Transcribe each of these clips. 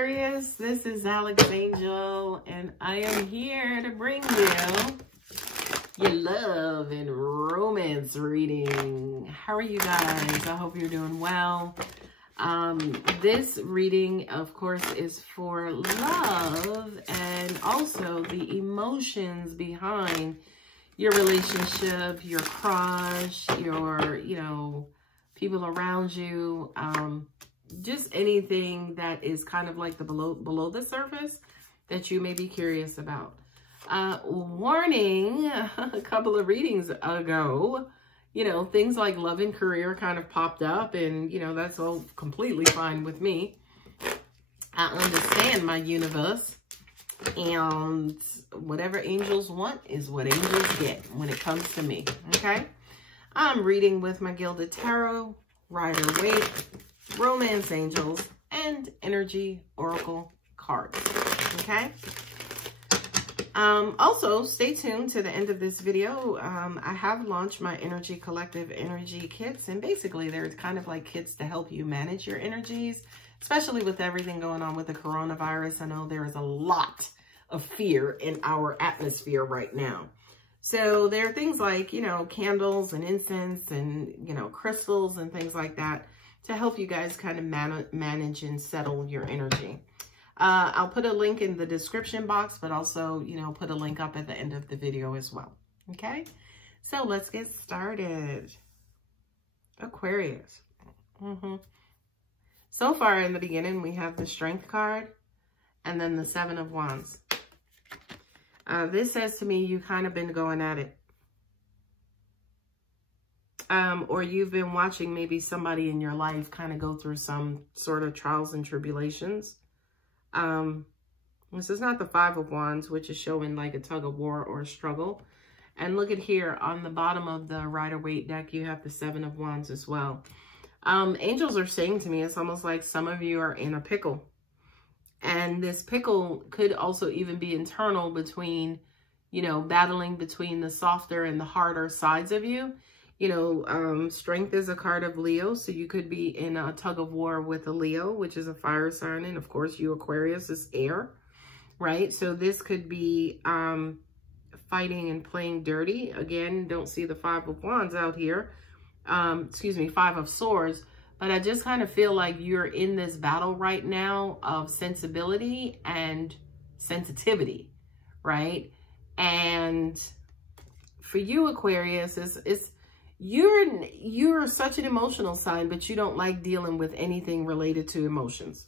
Aquarius, this is Alex Angel, and I am here to bring you your love and romance reading. How are you guys? I hope you're doing well. This reading, of course, is for love and also the emotions behind your relationship, your crush, your, people around you, just anything that is kind of like the below the surface that you may be curious about. Warning, a couple of readings ago, things like love and career kind of popped up, and, that's all completely fine with me. I understand my universe, and whatever angels want is what angels get when it comes to me, okay? I'm reading with my Gilded Tarot, Rider-Waite, Romance Angels, and Energy Oracle cards, okay? Also, stay tuned to the end of this video. I have launched my Energy Collective Energy Kits, and basically they're kind of like kits to help you manage your energies, especially with everything going on with the coronavirus. I know there is a lot of fear in our atmosphere right now. So there are things like, candles and incense and, crystals and things like that to help you guys kind of manage and settle your energy. I'll put a link in the description box, but also, put a link up at the end of the video as well. Okay, so let's get started. Aquarius. So far in the beginning, we have the Strength card and then the Seven of Wands. This says to me, you kind of been going at it. Or you've been watching maybe somebody in your life kind of go through some sort of trials and tribulations. This is not the Five of Wands, which is showing like a tug of war or a struggle. And look at here on the bottom of the Rider-Waite deck, you have the Seven of Wands as well. Angels are saying to me, it's almost like some of you are in a pickle. And this pickle could also even be internal between, battling between the softer and the harder sides of you. Strength is a card of Leo, so you could be in a tug of war with a Leo, which is a fire sign, and of course you Aquarius is air, right? So this could be fighting and playing dirty. Again, don't see the Five of Wands out here. Five of Swords, but I just kind of feel like you're in this battle right now of sensibility and sensitivity, right? And for you, Aquarius, you're such an emotional sign, but you don't like dealing with anything related to emotions,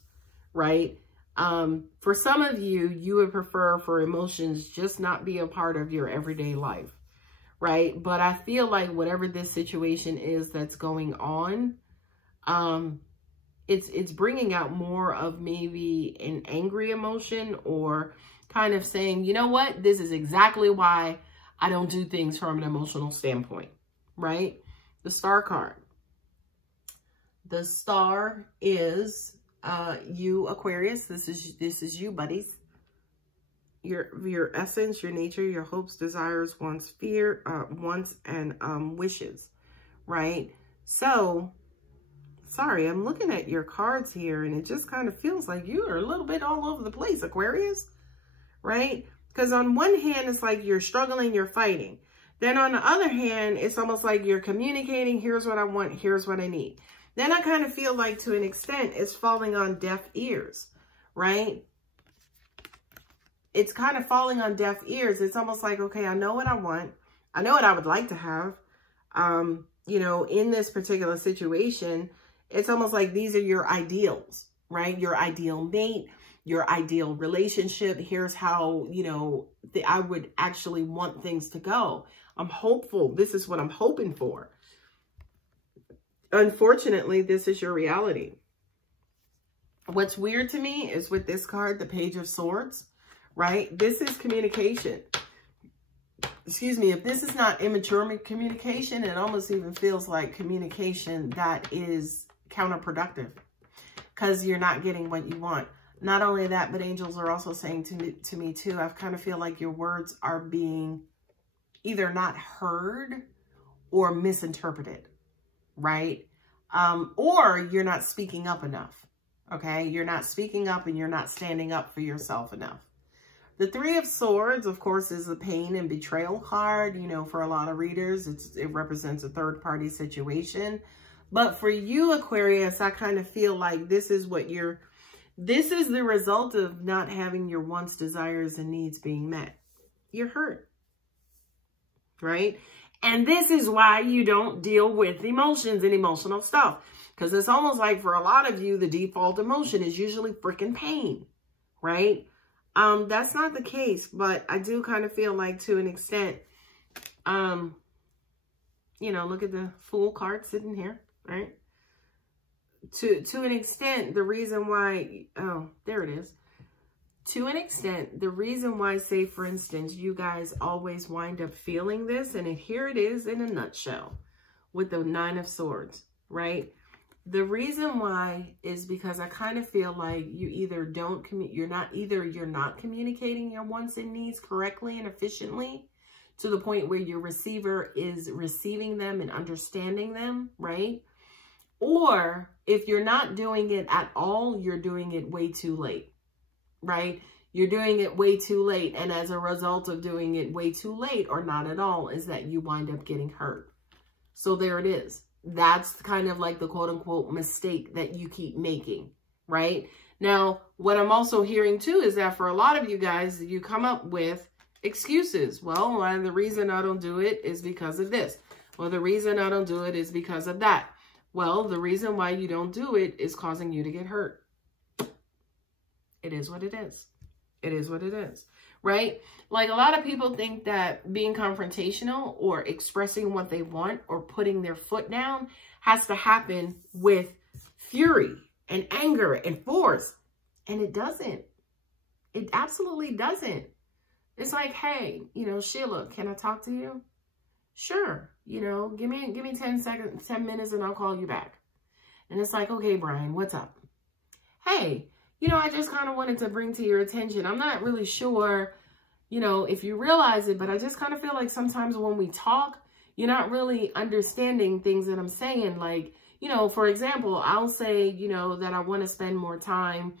right? For some of you, you would prefer for emotions just not be a part of your everyday life, right? But I feel like whatever this situation is that's going on, it's bringing out more of maybe an angry emotion, or kind of saying, you know what, this is exactly why I don't do things from an emotional standpoint. Right? The Star card. The Star is you, Aquarius. This is you, buddies. Your essence, your nature, your hopes, desires, wants, fear, wants, and wishes. Right? So, sorry, I'm looking at your cards here, and it just kind of feels like you are a little bit all over the place, Aquarius. Right? Because on one hand, it's like you're struggling, you're fighting. Then on the other hand, it's almost like you're communicating, here's what I want, here's what I need. Then I kind of feel like to an extent, it's falling on deaf ears, right? It's kind of falling on deaf ears. It's almost like, okay, I know what I want. I know what I would like to have. In this particular situation, it's almost like these are your ideals, right? Your ideal mate, your ideal relationship. Here's how, I would actually want things to go. I'm hopeful. This is what I'm hoping for. Unfortunately, this is your reality. What's weird to me is with this card, the Page of Swords, right? This is communication. Excuse me, if this is not immature communication, it almost even feels like communication that is counterproductive because you're not getting what you want. Not only that, but angels are also saying to me too, I kind of feel like your words are being either not heard or misinterpreted, right? Or you're not speaking up enough, Okay, you're not speaking up and you're not standing up for yourself enough. The Three of Swords, of course, is the pain and betrayal card. You know, for a lot of readers, it represents a third-party situation. But for you, Aquarius, I kind of feel like this is the result of not having your wants, desires, and needs being met. You're hurt, right? And this is why you don't deal with emotions and emotional stuff. Because it's almost like for a lot of you, the default emotion is usually freaking pain, right? That's not the case, but I do kind of feel like to an extent, you know, look at the Fool card sitting here, right? To an extent, the reason why, oh, there it is. To an extent, the reason why, say, for instance, you guys always wind up feeling this, and here it is in a nutshell with the Nine of Swords, right? The reason why is because I kind of feel like you either you're not communicating your wants and needs correctly and efficiently to the point where your receiver is receiving them and understanding them, right? Or if you're not doing it at all, you're doing it way too late, right? You're doing it way too late. And as a result of doing it way too late or not at all is that you wind up getting hurt. So there it is. That's kind of like the quote unquote mistake that you keep making, right? Now, what I'm also hearing too is that for a lot of you guys, you come up with excuses. Well, the reason I don't do it is because of this. Well, the reason I don't do it is because of that. Well, the reason why you don't do it is causing you to get hurt. It is what it is. It is what it is, right? Like a lot of people think that being confrontational or expressing what they want or putting their foot down has to happen with fury and anger and force. And it doesn't. It absolutely doesn't. It's like, hey, you know, Sheila, can I talk to you? Sure. You know, give me 10 seconds, 10 minutes and I'll call you back. And it's like, okay, Brian, what's up? Hey, you know, I just kind of wanted to bring to your attention. I'm not really sure, you know, if you realize it, but I just kind of feel like sometimes when we talk, you're not really understanding things that I'm saying. Like, you know, for example, I'll say, you know, that I want to spend more time,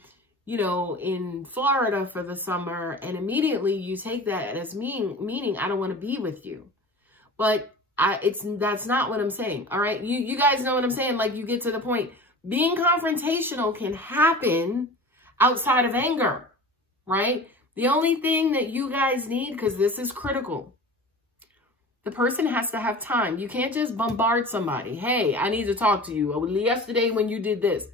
you know, in Florida for the summer. And immediately you take that as meaning I don't want to be with you. But that's not what I'm saying. All right. You guys know what I'm saying? Like you get to the point. Being confrontational can happen outside of anger, right? The only thing that you guys need, because this is critical, the person has to have time. You can't just bombard somebody. Hey, I need to talk to you. Yesterday when you did this.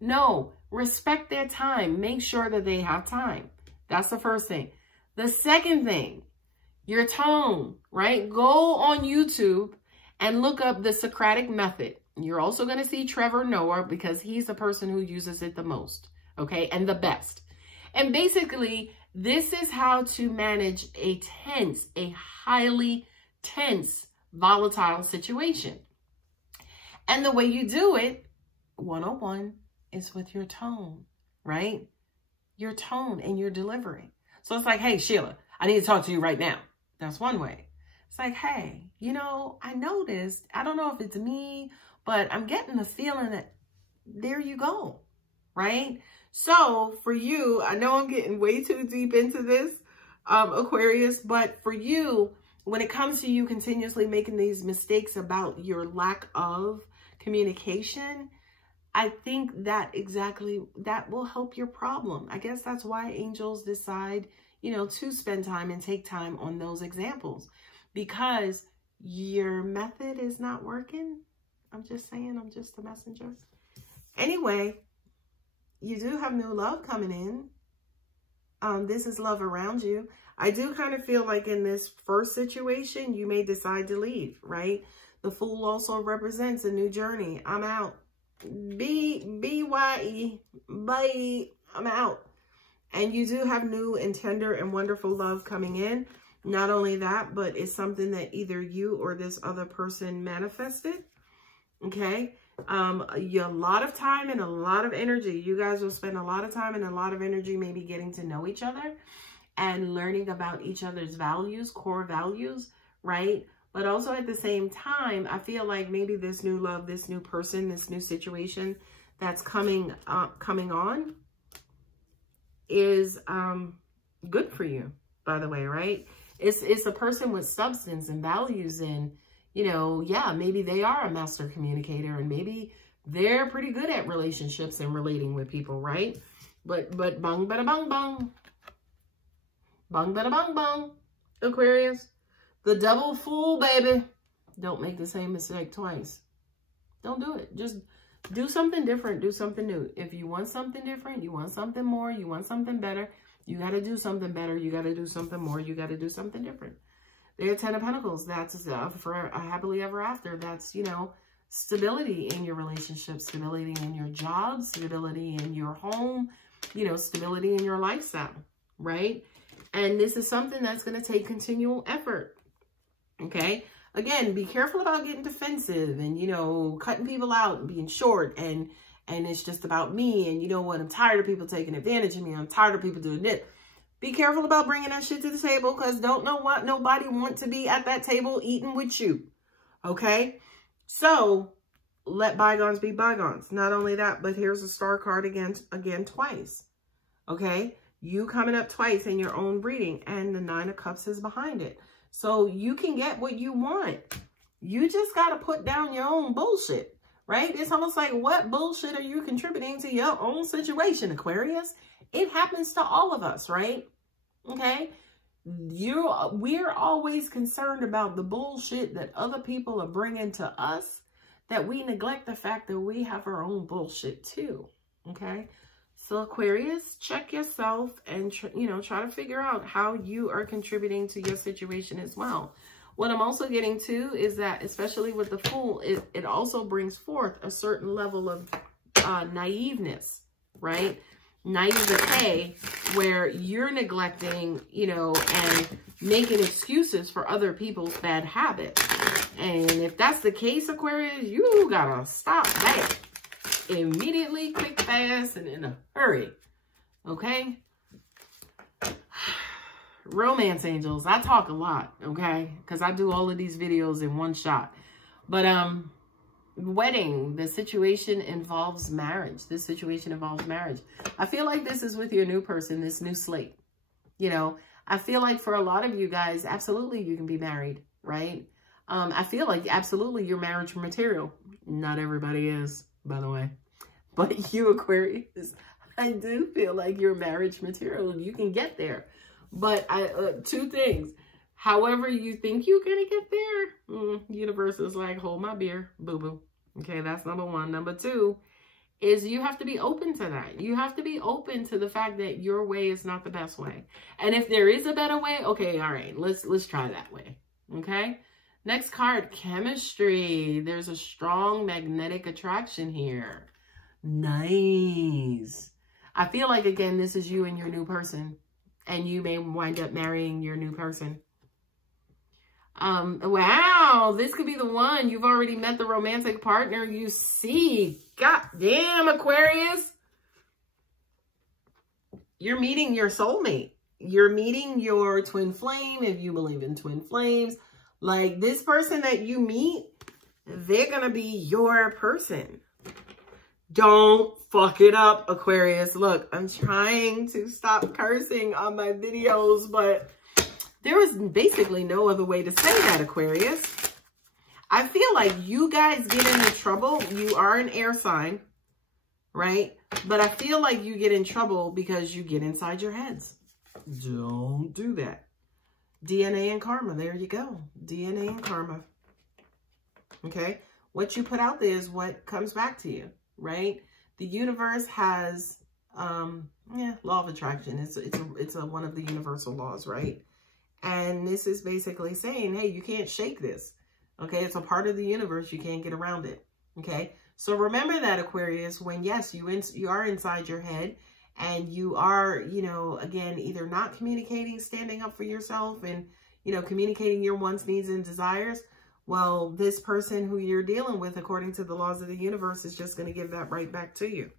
No, respect their time. Make sure that they have time. That's the first thing. The second thing, your tone, right? Go on YouTube and look up the Socratic method. You're also going to see Trevor Noah because he's the person who uses it the most, okay, and the best. And basically, this is how to manage a highly tense, volatile situation. And the way you do it, 101, is with your tone, right? Your tone and your delivery. So it's like, hey, Sheila, I need to talk to you right now. That's one way. It's like, hey, you know, I noticed, I don't know if it's me, but I'm getting the feeling that there you go, right? So for you, I know I'm getting way too deep into this, Aquarius, but for you, when it comes to you continuously making these mistakes about your lack of communication, I think that will help your problem. I guess that's why angels decide, you know, to spend time and take time on those examples, because your method is not working. I'm just saying, I'm just a messenger. Anyway, you do have new love coming in. This is love around you. I do kind of feel like in this first situation, you may decide to leave, right? The Fool also represents a new journey. I'm out. B-Y-E. Bye. I'm out. And you do have new and tender and wonderful love coming in. Not only that, but it's something that either you or this other person manifested. Okay. A lot of time and a lot of energy. You guys will spend a lot of time and a lot of energy maybe getting to know each other and learning about each other's values, core values, right? But also at the same time, I feel like maybe this new love, this new person, this new situation that's coming on is good for you, by the way, right? It's a person with substance and values, and, you know, yeah, maybe they are a master communicator, and maybe they're pretty good at relationships and relating with people, right? But bang, bada, bang, bang. Bang, bada, bang, bang. Aquarius, the double fool, baby. Don't make the same mistake twice. Don't do it. Just do something different. Do something new. If you want something different, you want something more, you want something better, you got to do something better. You got to do something more. You got to do something different. There, 10 of Pentacles. That's for a happily ever after. That's, you know, stability in your relationship, stability in your job, stability in your home, you know, stability in your lifestyle, right? And this is something that's going to take continual effort, okay? Again, be careful about getting defensive and, you know, cutting people out and being short and it's just about me. And you know what? I'm tired of people taking advantage of me. I'm tired of people doing this. Be careful about bringing that shit to the table, because don't know what, nobody want to be at that table eating with you, okay? So let bygones be bygones. Not only that, but here's a star card again twice, okay? You coming up twice in your own reading, and the 9 of Cups is behind it. So you can get what you want. You just got to put down your own bullshit, right? It's almost like, what bullshit are you contributing to your own situation, Aquarius? It happens to all of us, right? Okay? We're always concerned about the bullshit that other people are bringing to us, that we neglect the fact that we have our own bullshit too, okay? So Aquarius, check yourself and, you know, try to figure out how you are contributing to your situation as well. What I'm also getting to is that, especially with the Fool, it also brings forth a certain level of naiveness, right? Naivete, where you're neglecting, you know, and making excuses for other people's bad habits. And if that's the case, Aquarius, you gotta stop that immediately, quick, fast, and in a hurry, okay? Romance angels, I talk a lot, okay? Because I do all of these videos in one shot. But wedding, the situation involves marriage. This situation involves marriage. I feel like this is with your new person, this new slate. You know, I feel like for a lot of you guys, absolutely you can be married, right? I feel like absolutely you're marriage material. Not everybody is, by the way. But you, Aquarius, I do feel like you're marriage material. You can get there. But two things. However you think you're going to get there, universe is like, hold my beer, boo-boo. Okay, that's number one. Number two is you have to be open to that. You have to be open to the fact that your way is not the best way. And if there is a better way, okay, all right, let's try that way. Okay? Next card, chemistry. There's a strong magnetic attraction here. Nice. I feel like, again, this is you and your new person. And you may wind up marrying your new person. Wow, this could be the one. You've already met the romantic partner you see. God damn, Aquarius. You're meeting your soulmate. You're meeting your twin flame, if you believe in twin flames. Like, this person that you meet, they're going to be your person. Don't fuck it up, Aquarius. Look, I'm trying to stop cursing on my videos, but there is basically no other way to say that, Aquarius. I feel like you guys get into trouble. You are an air sign, right? But I feel like you get in trouble because you get inside your heads. Don't do that. DNA and karma. There you go. DNA and karma. Okay? What you put out there is what comes back to you, right? The universe has, law of attraction. It's one of the universal laws, right? And this is basically saying, hey, you can't shake this. Okay, it's a part of the universe. You can't get around it. Okay, so remember that, Aquarius, when, yes, you are inside your head and you are, you know, again, either not communicating, standing up for yourself and, you know, communicating your wants, needs, and desires. Well, this person who you're dealing with, according to the laws of the universe, is just going to give that right back to you.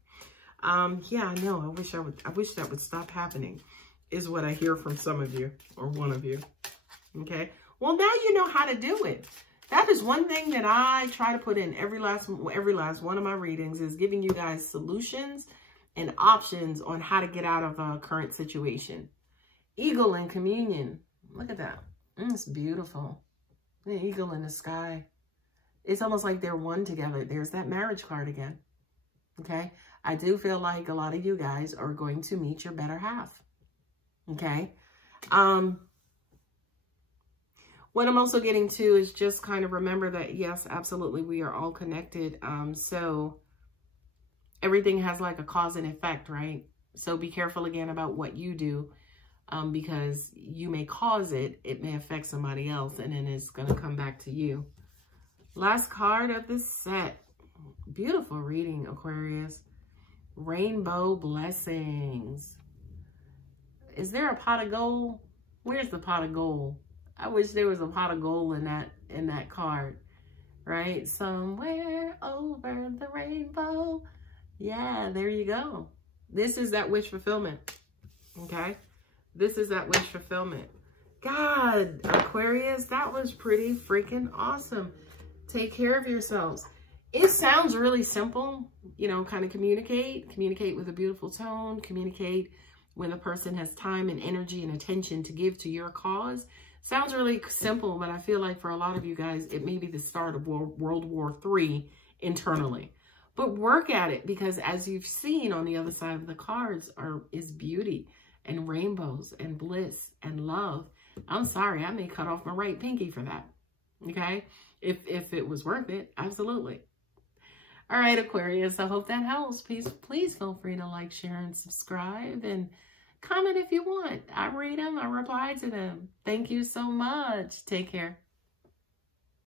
Yeah, I know. I wish that would stop happening, is what I hear from some of you, or one of you. Okay. Well, now you know how to do it. That is one thing that I try to put in every last one of my readings, is giving you guys solutions and options on how to get out of a current situation. Eagle in communion. Look at that. It's beautiful. The eagle in the sky. It's almost like they're one together. There's that marriage card again. Okay. I do feel like a lot of you guys are going to meet your better half. Okay. What I'm also getting to is just kind of remember that, yes, absolutely, we are all connected. So everything has like a cause and effect, right? So be careful again about what you do, because you may cause it. It may affect somebody else, and then it's going to come back to you. Last card of this set. Beautiful reading, Aquarius. Rainbow blessings. Is there a pot of gold? Where's the pot of gold? I wish there was a pot of gold in that card, right? Somewhere over the rainbow. Yeah, there you go. This is that wish fulfillment, okay? This is that wish fulfillment. God, Aquarius, that was pretty freaking awesome. Take care of yourselves. It sounds really simple, you know, kind of communicate with a beautiful tone, communicate when a person has time and energy and attention to give to your cause. Sounds really simple, but I feel like for a lot of you guys, it may be the start of World War III internally. But work at it, because as you've seen on the other side of the cards is beauty and rainbows and bliss and love. I'm sorry, I may cut off my right pinky for that, okay? If it was worth it, absolutely. All right, Aquarius, I hope that helps. Please feel free to like, share, and subscribe, and comment if you want. I read them. I reply to them. Thank you so much. Take care.